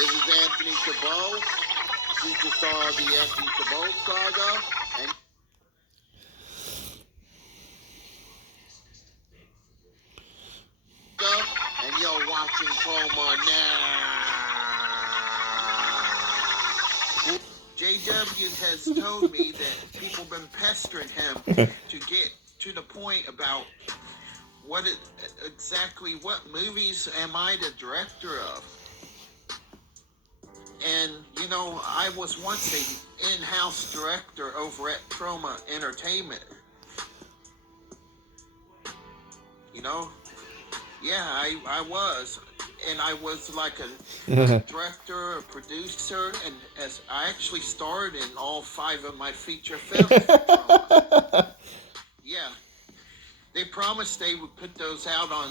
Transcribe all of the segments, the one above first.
This is Anthony Chabot. You just saw the Anthony Chabot saga, and you're watching Chroma now. JW has told me that people have been pestering him to get to the point about what movies am I the director of? And, you know, I was once an in-house director over at Troma Entertainment. You know? Yeah, I was. And I was like a director, a producer, and as I actually starred in all 5 of my feature films. Yeah. They promised they would put those out on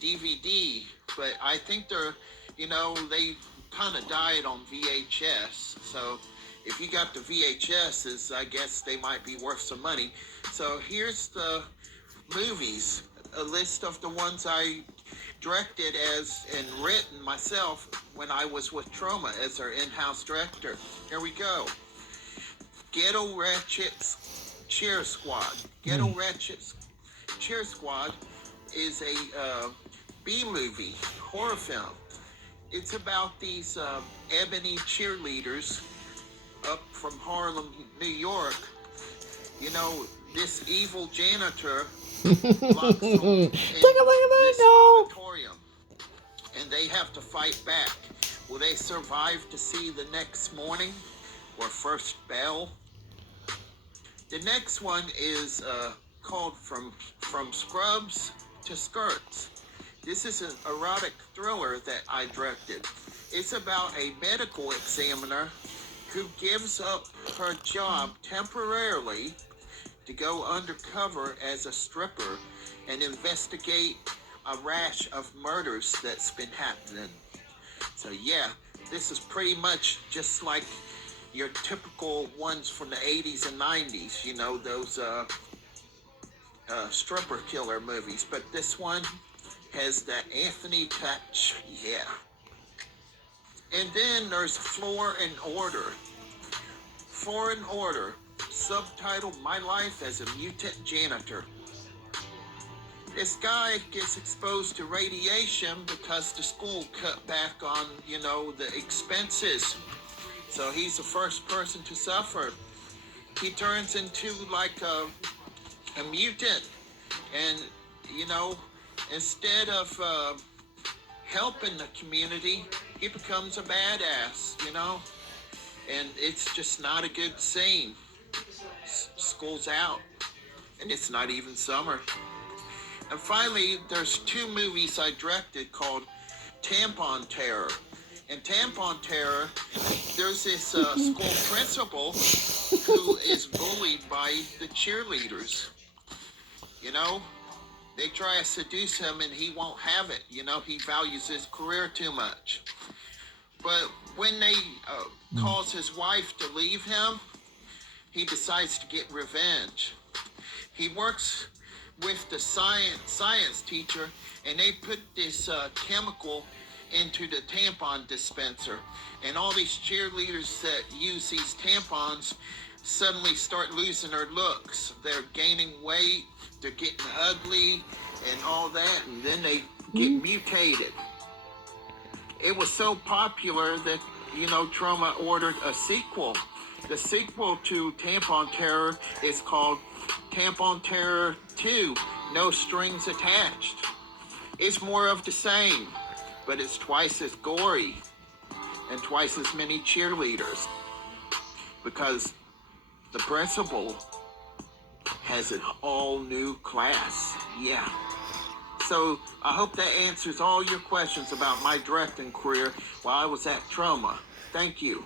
DVD, but I think they're, you know, they kind of died on VHS. So if you got the VHSs, I guess they might be worth some money. So here's the movies, a list of the ones I directed as and written myself when I was with Troma as our in-house director. Here we go. Ghetto Ratchet's Cheer Squad. Ghetto Ratchet's Cheer Squad is a B-movie horror film. It's about these ebony cheerleaders up from Harlem, New York. You know, this evil janitor locks them in this auditorium, and they have to fight back. Will they survive to see the next morning or first bell? The next one is called From Scrubs to Skirts. This is an erotic thriller that I directed. It's about a medical examiner who gives up her job temporarily to go undercover as a stripper and investigate a rash of murders that's been happening. So yeah, this is pretty much just like your typical ones from the 80s and 90s, you know, those stripper killer movies. But this one has that Anthony touch, yeah. And then there's Floor and Order. Floor and Order, subtitled My Life as a Mutant Janitor. This guy gets exposed to radiation because the school cut back on, you know, the expenses. So he's the first person to suffer. He turns into like a mutant. And, you know, instead of helping the community, he becomes a badass, you know? And it's just not a good scene. School's out, and it's not even summer. And finally, there's 2 movies I directed called Tampon Terror. In Tampon Terror, there's this school principal who is bullied by the cheerleaders. You know, they try to seduce him and he won't have it. You know, he values his career too much. But when they cause his wife to leave him, he decides to get revenge. He works with the science teacher, and they put this chemical into the tampon dispenser. And all these cheerleaders that use these tampons suddenly start losing their looks. They're gaining weight, they're getting ugly, and all that, and then they get mutated. It was so popular that, you know, Troma ordered a sequel. The sequel to Tampon Terror is called Tampon Terror 2, No Strings Attached. It's more of the same, but it's twice as gory and twice as many cheerleaders because the principal has an all-new class. Yeah. So I hope that answers all your questions about my directing career while I was at Troma. Thank you.